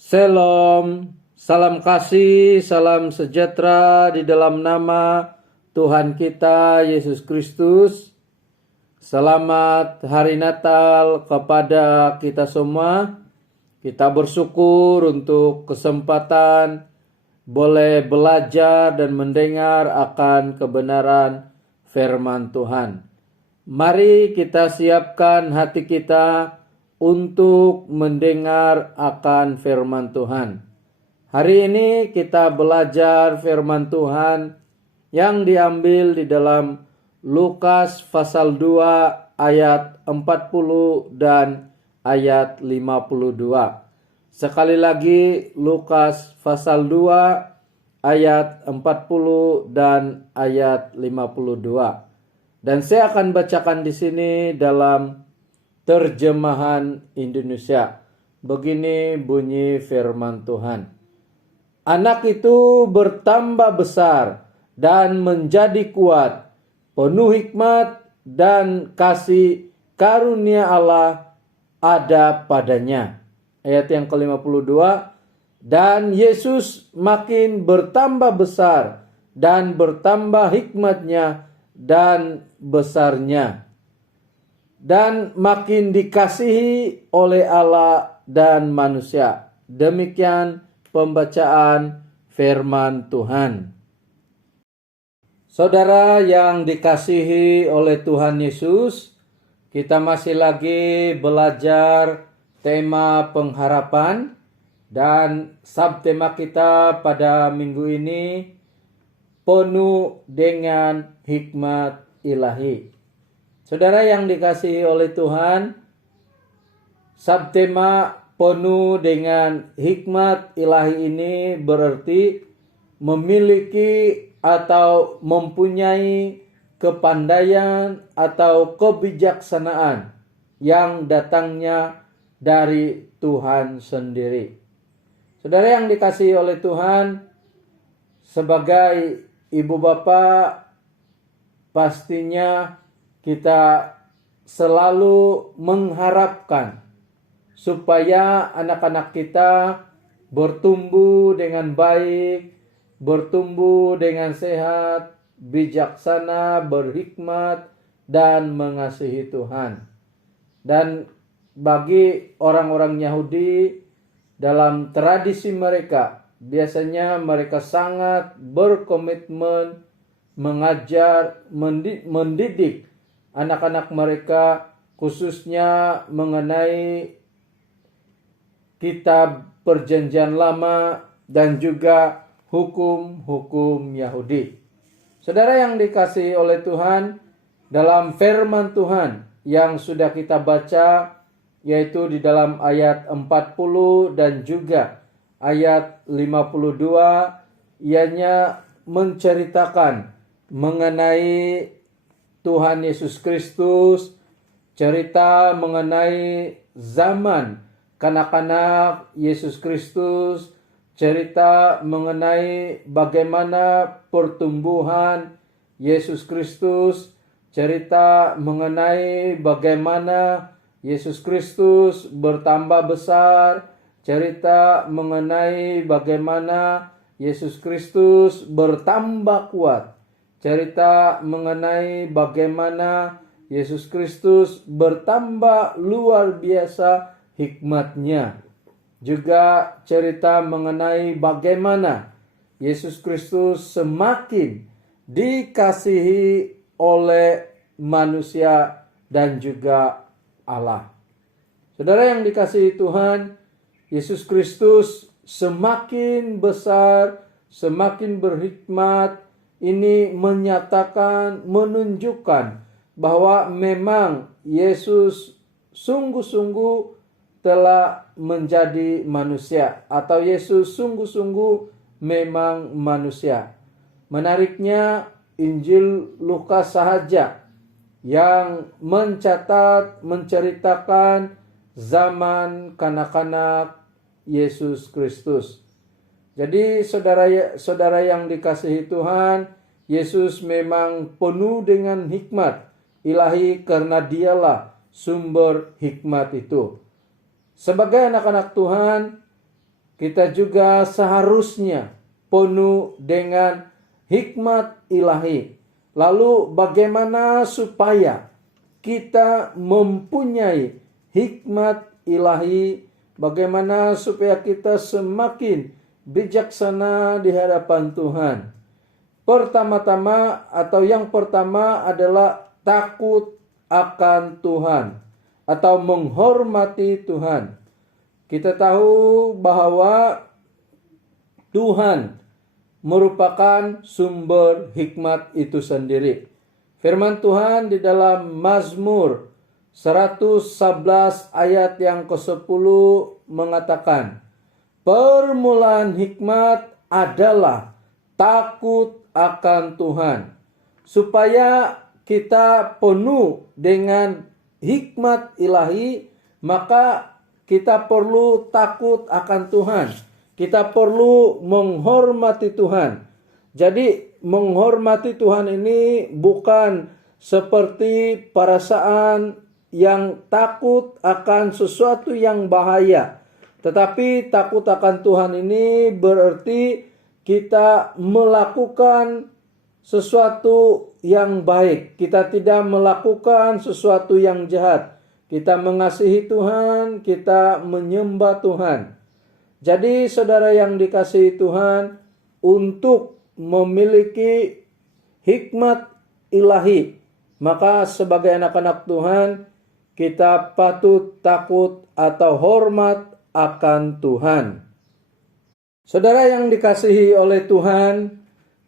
Shalom, salam kasih, salam sejahtera di dalam nama Tuhan kita Yesus Kristus. Selamat Hari Natal kepada kita semua. Kita bersyukur untuk kesempatan boleh belajar dan mendengar akan kebenaran firman Tuhan. Mari kita siapkan hati kita untuk mendengar akan firman Tuhan. Hari ini kita belajar firman Tuhan yang diambil di dalam Lukas pasal 2 ayat 40 dan ayat 52. Sekali lagi Lukas pasal 2 ayat 40 dan ayat 52. Dan saya akan bacakan di sini dalam terjemahan Indonesia. Begini bunyi firman Tuhan. Anak itu bertambah besar dan menjadi kuat, penuh hikmat dan kasih karunia Allah ada padanya. Ayat yang ke-52. Dan Yesus makin bertambah besar dan bertambah hikmatnya dan besarnya, dan makin dikasihi oleh Allah dan manusia. Demikian pembacaan firman Tuhan. Saudara yang dikasihi oleh Tuhan Yesus, kita masih lagi belajar tema pengharapan, dan subtema kita pada minggu ini penuh dengan hikmat ilahi. Saudara yang dikasihi oleh Tuhan, subtema penuh dengan hikmat ilahi ini berarti memiliki atau mempunyai kepandaian atau kebijaksanaan yang datangnya dari Tuhan sendiri. Saudara yang dikasihi oleh Tuhan, sebagai ibu bapak pastinya kita selalu mengharapkan supaya anak-anak kita bertumbuh dengan baik, bertumbuh dengan sehat, bijaksana, berhikmat, dan mengasihi Tuhan. Dan bagi orang-orang Yahudi, dalam tradisi mereka, biasanya mereka sangat berkomitmen mengajar, mendidik anak-anak mereka, khususnya mengenai kitab Perjanjian Lama dan juga hukum-hukum Yahudi. Saudara yang dikasihi oleh Tuhan, dalam firman Tuhan yang sudah kita baca, yaitu di dalam ayat 40 dan juga ayat 52, ianya menceritakan mengenai Tuhan Yesus Kristus, cerita mengenai zaman kanak-kanak Yesus Kristus, cerita mengenai bagaimana pertumbuhan Yesus Kristus, cerita mengenai bagaimana Yesus Kristus bertambah besar, cerita mengenai bagaimana Yesus Kristus bertambah kuat, cerita mengenai bagaimana Yesus Kristus bertambah luar biasa hikmatnya. Juga cerita mengenai bagaimana Yesus Kristus semakin dikasihi oleh manusia dan juga Allah. Saudara yang dikasihi Tuhan, Yesus Kristus semakin besar, semakin berhikmat. Ini menyatakan, menunjukkan bahwa memang Yesus sungguh-sungguh telah menjadi manusia, atau Yesus sungguh-sungguh memang manusia. Menariknya, Injil Lukas sahaja yang mencatat, menceritakan zaman kanak-kanak Yesus Kristus. Jadi saudara yang dikasihi Tuhan, Yesus memang penuh dengan hikmat ilahi karena dialah sumber hikmat itu. Sebagai anak-anak Tuhan, kita juga seharusnya penuh dengan hikmat ilahi. Lalu bagaimana supaya kita mempunyai hikmat ilahi? Bagaimana supaya kita semakin bijaksana di hadapan Tuhan? Pertama-tama atau yang pertama adalah takut akan Tuhan atau menghormati Tuhan. Kita tahu bahwa Tuhan merupakan sumber hikmat itu sendiri. Firman Tuhan di dalam Mazmur 111 ayat yang ke-10 mengatakan, permulaan hikmat adalah takut akan Tuhan. Supaya kita penuh dengan hikmat ilahi, maka kita perlu takut akan Tuhan. Kita perlu menghormati Tuhan. Jadi menghormati Tuhan ini bukan seperti perasaan yang takut akan sesuatu yang bahaya. Tetapi takut akan Tuhan ini berarti kita melakukan sesuatu yang baik. Kita tidak melakukan sesuatu yang jahat. Kita mengasihi Tuhan, kita menyembah Tuhan. Jadi saudara yang dikasihi Tuhan, untuk memiliki hikmat ilahi, maka sebagai anak-anak Tuhan, kita patut takut atau hormat akan Tuhan. Saudara yang dikasihi oleh Tuhan,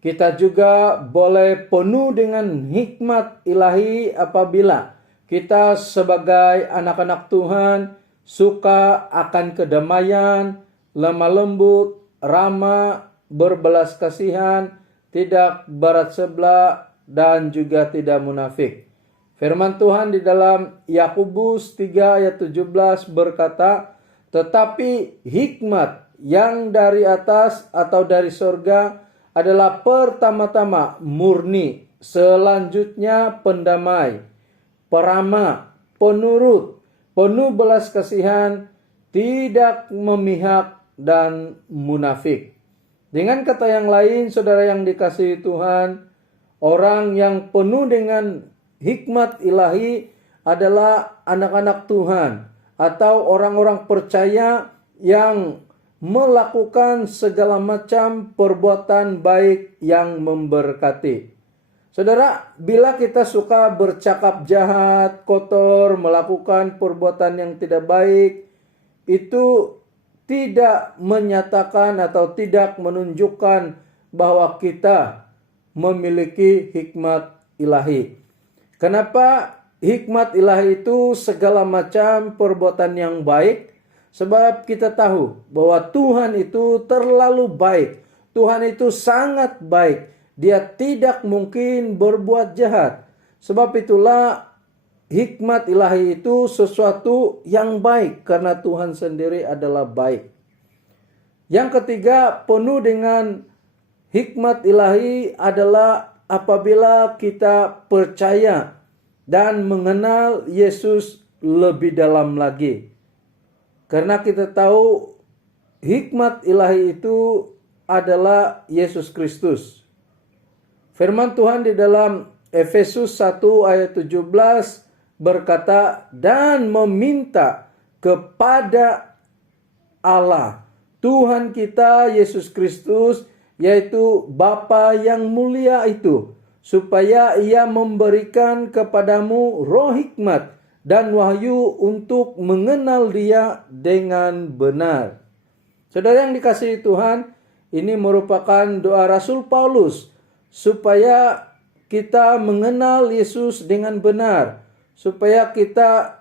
kita juga boleh penuh dengan hikmat ilahi apabila kita sebagai anak-anak Tuhan suka akan kedamaian, lemah lembut, ramah, berbelas kasihan, tidak berat sebelah, dan juga tidak munafik. Firman Tuhan di dalam Yakobus 3 ayat 17 berkata, tetapi hikmat yang dari atas atau dari sorga adalah pertama-tama murni, selanjutnya pendamai, peramah, penurut, penuh belas kasihan, tidak memihak, dan munafik. Dengan kata yang lain, saudara yang dikasihi Tuhan, orang yang penuh dengan hikmat ilahi adalah anak-anak Tuhan atau orang-orang percaya yang melakukan segala macam perbuatan baik yang memberkati. Saudara, bila kita suka bercakap jahat, kotor, melakukan perbuatan yang tidak baik, itu tidak menyatakan atau tidak menunjukkan bahwa kita memiliki hikmat ilahi. Kenapa hikmat ilahi itu segala macam perbuatan yang baik? Sebab kita tahu bahwa Tuhan itu terlalu baik. Tuhan itu sangat baik. Dia tidak mungkin berbuat jahat. Sebab itulah hikmat ilahi itu sesuatu yang baik karena Tuhan sendiri adalah baik. Yang ketiga, penuh dengan hikmat ilahi adalah apabila kita percaya dan mengenal Yesus lebih dalam lagi. Karena kita tahu hikmat ilahi itu adalah Yesus Kristus. Firman Tuhan di dalam Efesus 1 ayat 17 berkata, dan meminta kepada Allah, Tuhan kita Yesus Kristus, yaitu Bapa yang mulia itu, supaya Ia memberikan kepadamu roh hikmat dan wahyu untuk mengenal Dia dengan benar. Saudara yang dikasihi Tuhan, ini merupakan doa Rasul Paulus, supaya kita mengenal Yesus dengan benar, supaya kita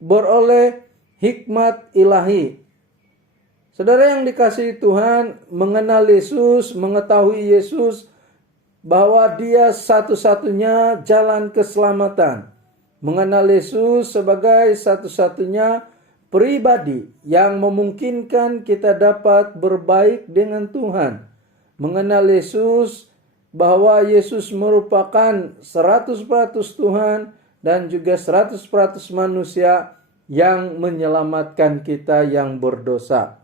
beroleh hikmat ilahi. Saudara yang dikasihi Tuhan, mengenal Yesus, mengetahui Yesus, bahwa Dia satu-satunya jalan keselamatan. Mengenal Yesus sebagai satu-satunya pribadi yang memungkinkan kita dapat berbaik dengan Tuhan. Mengenal Yesus, bahwa Yesus merupakan 100% Tuhan dan juga 100% manusia yang menyelamatkan kita yang berdosa.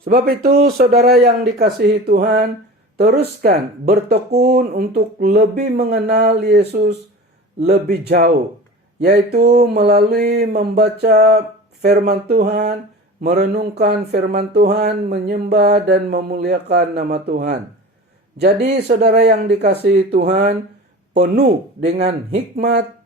Sebab itu saudara yang dikasihi Tuhan, teruskan bertekun untuk lebih mengenal Yesus lebih jauh, yaitu melalui membaca firman Tuhan, merenungkan firman Tuhan, menyembah dan memuliakan nama Tuhan. Jadi saudara yang dikasihi Tuhan, penuh dengan hikmat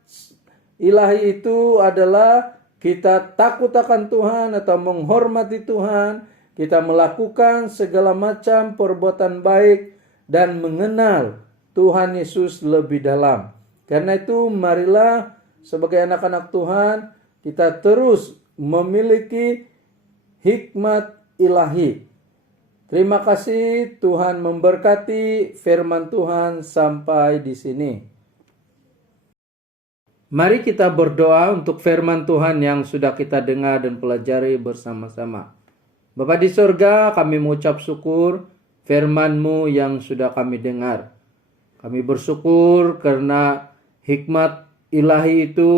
ilahi itu adalah kita takut akan Tuhan atau menghormati Tuhan, kita melakukan segala macam perbuatan baik dan mengenal Tuhan Yesus lebih dalam. Karena itu marilah sebagai anak-anak Tuhan kita terus memiliki hikmat ilahi. Terima kasih, Tuhan memberkati. Firman Tuhan sampai di sini. Mari kita berdoa untuk firman Tuhan yang sudah kita dengar dan pelajari bersama-sama. Bapa di sorga, kami mengucap syukur firman-Mu yang sudah kami dengar. Kami bersyukur karena hikmat ilahi itu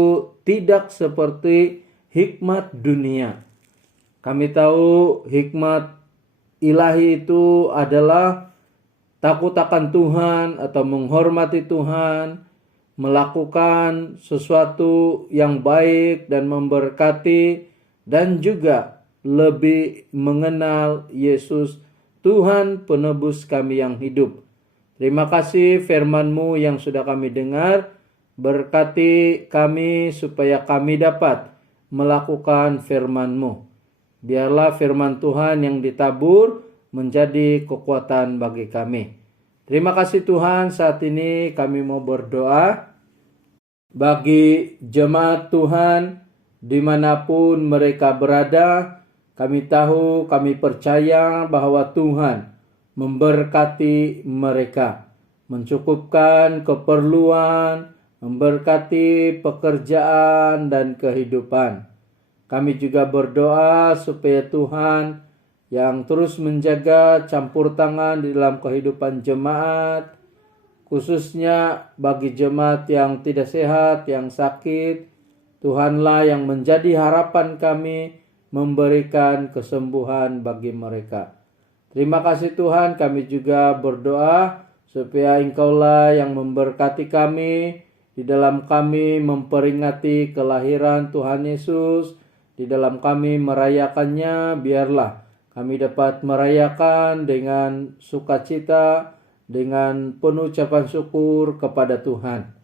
tidak seperti hikmat dunia. Kami tahu hikmat ilahi itu adalah takut akan Tuhan atau menghormati Tuhan, melakukan sesuatu yang baik dan memberkati, dan juga lebih mengenal Yesus, Tuhan penebus kami yang hidup. Terima kasih firman-Mu yang sudah kami dengar. Berkati kami supaya kami dapat melakukan firman-Mu. Biarlah firman Tuhan yang ditabur menjadi kekuatan bagi kami. Terima kasih Tuhan, saat ini kami mau berdoa bagi jemaat Tuhan dimanapun mereka berada. Kami tahu, kami percaya bahwa Tuhan memberkati mereka, mencukupkan keperluan, memberkati pekerjaan dan kehidupan. Kami juga berdoa supaya Tuhan yang terus menjaga campur tangan di dalam kehidupan jemaat, khususnya bagi jemaat yang tidak sehat, yang sakit. Tuhanlah yang menjadi harapan kami, memberikan kesembuhan bagi mereka. Terima kasih Tuhan, kami juga berdoa supaya Engkaulah yang memberkati kami, di dalam kami memperingati kelahiran Tuhan Yesus, di dalam kami merayakannya. Biarlah kami dapat merayakan dengan sukacita, dengan penuh ucapan syukur kepada Tuhan.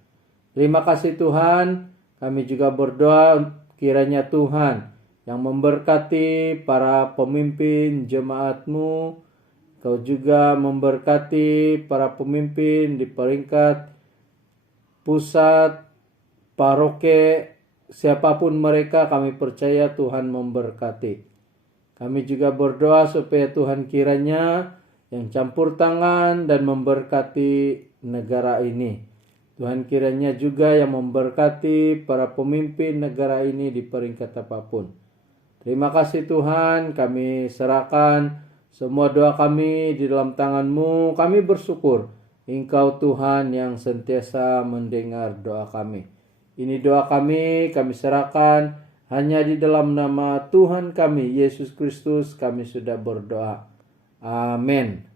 Terima kasih Tuhan, kami juga berdoa kiranya Tuhan yang memberkati para pemimpin jemaat-Mu. Kau juga memberkati para pemimpin di peringkat pusat, paroke, siapapun mereka, kami percaya Tuhan memberkati. Kami juga berdoa supaya Tuhan kiranya yang campur tangan dan memberkati negara ini. Tuhan kiranya juga yang memberkati para pemimpin negara ini di peringkat apapun. Terima kasih Tuhan, kami serahkan semua doa kami di dalam tangan-Mu. Kami bersyukur Engkau Tuhan yang sentiasa mendengar doa kami. Ini doa kami serahkan hanya di dalam nama Tuhan kami, Yesus Kristus, kami sudah berdoa. Amin.